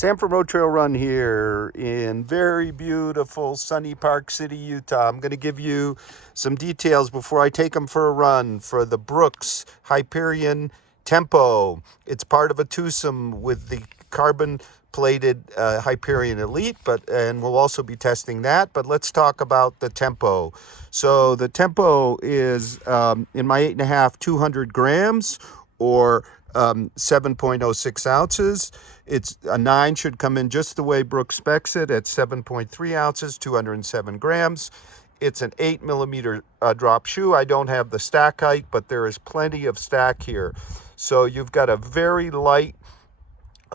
Sanford Road Trail Run here in very beautiful sunny Park City, Utah. I'm going to give you some details before I take them for a run for the Brooks Hyperion Tempo. It's part of a twosome with the carbon plated Hyperion Elite, and we'll also be testing that. But let's talk about the Tempo. So the Tempo is in my 8.5, 200 grams or 7.06 ounces. It's a 9 should come in just the way Brooks specs it at 7.3 ounces, 207 grams. It's an 8 millimeter drop shoe. I don't have the stack height, but there is plenty of stack here. So you've got a very light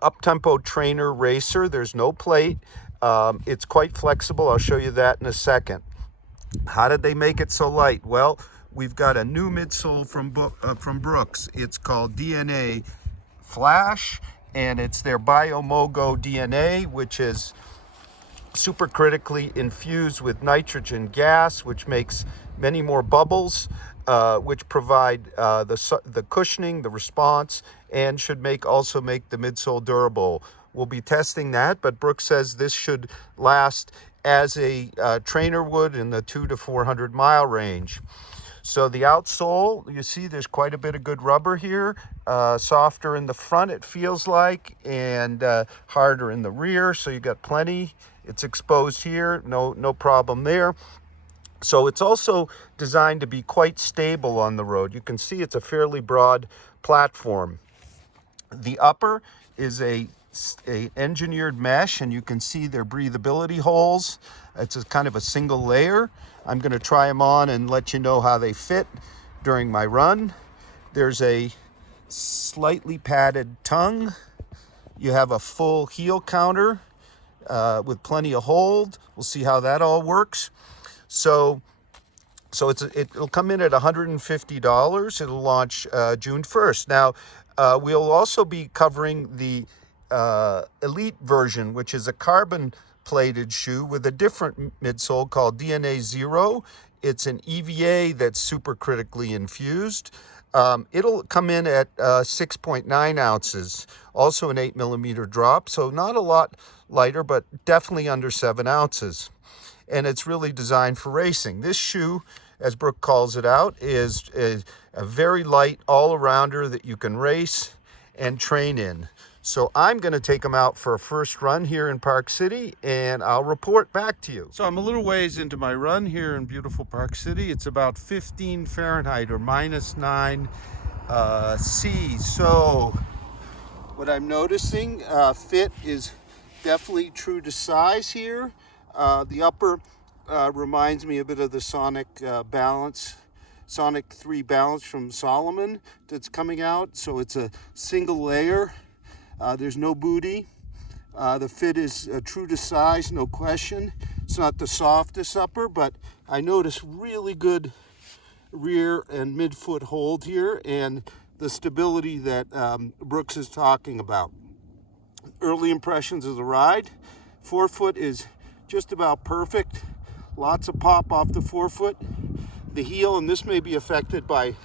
up-tempo trainer racer. There's no plate. It's quite flexible. I'll show you that in a second. How did they make it so light? Well, we've got a new midsole from Brooks. It's called DNA Flash, and it's their Biomogo DNA, which is supercritically infused with nitrogen gas, which makes many more bubbles, which provide the cushioning, the response, and should also make the midsole durable. We'll be testing that, but Brooks says this should last as a trainer would in the 200 to 400 mile range. So the outsole, you see there's quite a bit of good rubber here, softer in the front it feels like, and harder in the rear, so you got plenty. It's exposed here, no problem there. So it's also designed to be quite stable on the road. You can see it's a fairly broad platform. The upper is a engineered mesh, and you can see their breathability holes. It's a kind of a single layer. I'm going to try them on and let you know how they fit during my run. There's a slightly padded tongue. You have a full heel counter with plenty of hold. We'll see how that all works. So it'll come in at $150. It'll launch June 1st. Now, we'll also be covering the Elite version, which is a carbon plated shoe with a different midsole called DNA Zero. It's an EVA that's super critically infused. It'll come in at 6.9 ounces, also an 8 millimeter drop, so not a lot lighter, but definitely under 7 ounces. And it's really designed for racing. This shoe, as Brooke calls it out, is a very light all-arounder that you can race and train in. So I'm going to take them out for a first run here in Park City, and I'll report back to you. So I'm a little ways into my run here in beautiful Park City. It's about 15 Fahrenheit or -9 C. So what I'm noticing, fit is definitely true to size here. The upper reminds me a bit of the Sonic 3 Balance from Solomon that's coming out. So it's a single layer. There's no booty. The fit is true to size, no question. It's not the softest upper, but I notice really good rear and midfoot hold here and the stability that Brooks is talking about. Early impressions of the ride. Forefoot is just about perfect. Lots of pop off the forefoot. The heel, and this may be affected by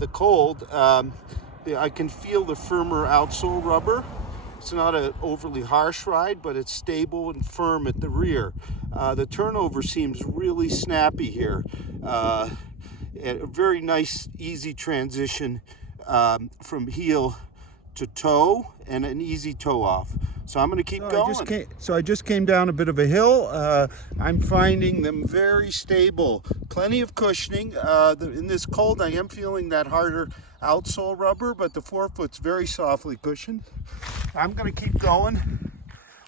the cold, I can feel the firmer outsole rubber. It's not an overly harsh ride, but it's stable and firm at the rear. The turnover seems really snappy here. A very nice, easy transition from heel to toe, and an easy toe off. So I'm going to keep going. I just came down a bit of a hill. I'm finding them very stable. Plenty of cushioning. In this cold, I am feeling that harder outsole rubber, but the forefoot's very softly cushioned. I'm going to keep going.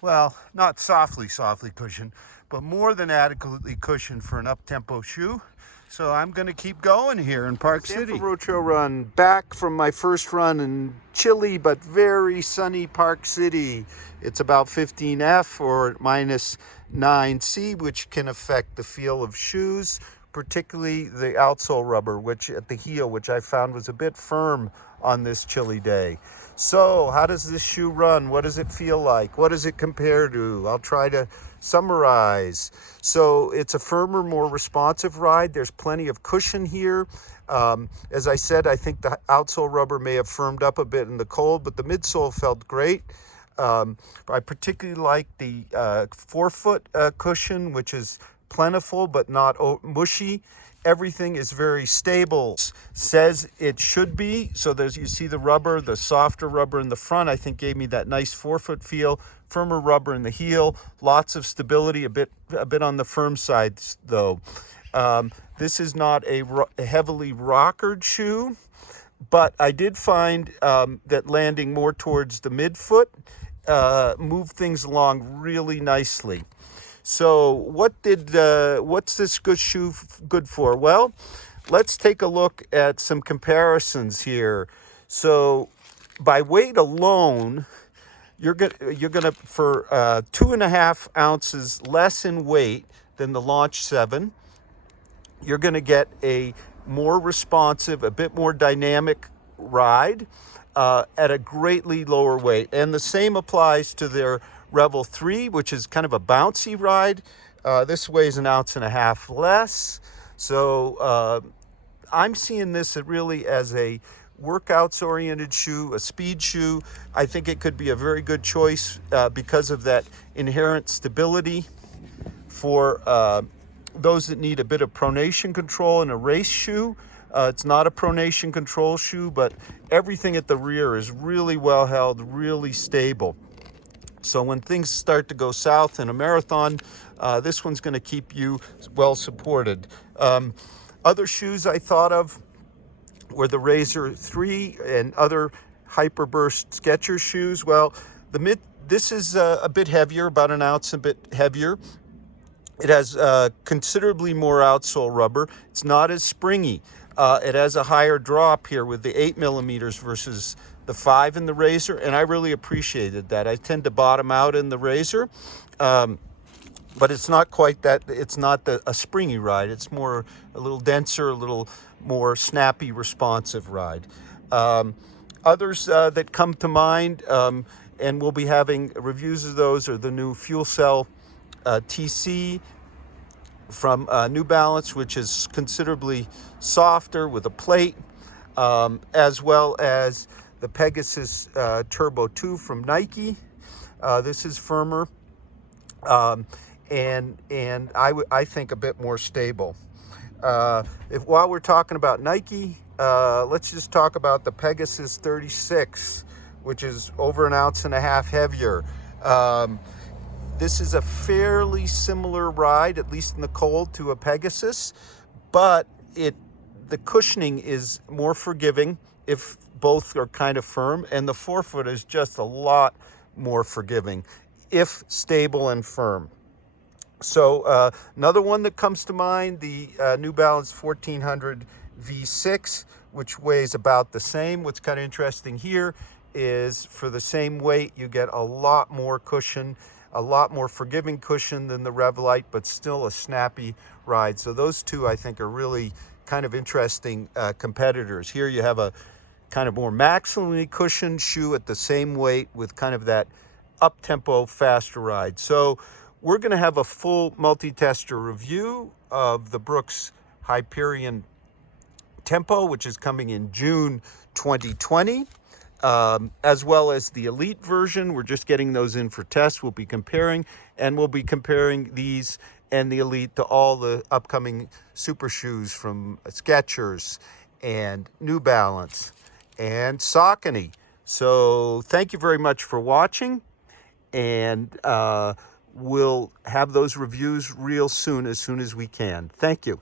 Well, not softly cushioned, but more than adequately cushioned for an up-tempo shoe. So I'm going to keep going here in Park City. Sanford Road Trail Run, back from my first run in chilly but very sunny Park City. It's about 15 F or -9 C, which can affect the feel of shoes, particularly the outsole rubber, which at the heel, which I found was a bit firm on this chilly day. So how does this shoe run? What does it feel like? What does it compare to? I'll try to summarize. So it's a firmer, more responsive ride. There's plenty of cushion here. As I said, I think the outsole rubber may have firmed up a bit in the cold, but the midsole felt great. I particularly like the forefoot cushion, which is plentiful but not mushy. Everything is very stable. Says it should be. So you see the rubber, the softer rubber in the front, I think gave me that nice forefoot feel. Firmer rubber in the heel, lots of stability, a bit on the firm side though. This is not a heavily rockered shoe, but I did find that landing more towards the midfoot moved things along really nicely. So what's this good shoe good for? Well, let's take a look at some comparisons here. So by weight alone, you're gonna for 2.5 ounces less in weight than the Launch 7, you're gonna get a more responsive, a bit more dynamic ride at a greatly lower weight. And the same applies to their Revel 3, which is kind of a bouncy ride. This weighs 1.5 ounces less. So I'm seeing this really as a workouts-oriented shoe, a speed shoe. I think it could be a very good choice because of that inherent stability for those that need a bit of pronation control in a race shoe. It's not a pronation control shoe, but everything at the rear is really well held, really stable. So when things start to go south in a marathon, this one's going to keep you well supported. Other shoes I thought of were the Razor 3 and other Hyperburst Skechers shoes. Well, this is a bit heavier, about 1 ounce, a bit heavier. It has considerably more outsole rubber. It's not as springy. It has a higher drop here with the 8 millimeters versus the 5 in the Razor, and I really appreciated that. I tend to bottom out in the Razor, but it's not quite that. It's not a springy ride. It's more a little denser, a little more snappy, responsive ride. Others that come to mind, and we'll be having reviews of those, are the new Fuel Cell TC from New Balance, which is considerably softer with a plate, as well as the Pegasus Turbo 2 from Nike. This is firmer and I think a bit more stable. While we're talking about Nike, let's just talk about the Pegasus 36, which is over 1.5 ounces heavier. This is a fairly similar ride, at least in the cold, to a Pegasus, but the cushioning is more forgiving if both are kind of firm, and the forefoot is just a lot more forgiving if stable and firm. So another one that comes to mind, the New Balance 1400 V6, which weighs about the same. What's kind of interesting here is for the same weight, you get a lot more cushion, a lot more forgiving cushion than the Revlite, but still a snappy ride. So those two, I think, are really kind of interesting competitors. Here you have a kind of more maximally cushioned shoe at the same weight with kind of that up-tempo, faster ride. So we're going to have a full multi-tester review of the Brooks Hyperion Tempo, which is coming in June 2020, as well as the Elite version. We're just getting those in for tests. We'll be comparing these and the Elite to all the upcoming super shoes from Skechers and New Balance and Saucony. So thank you very much for watching, and we'll have those reviews real soon as we can. Thank you.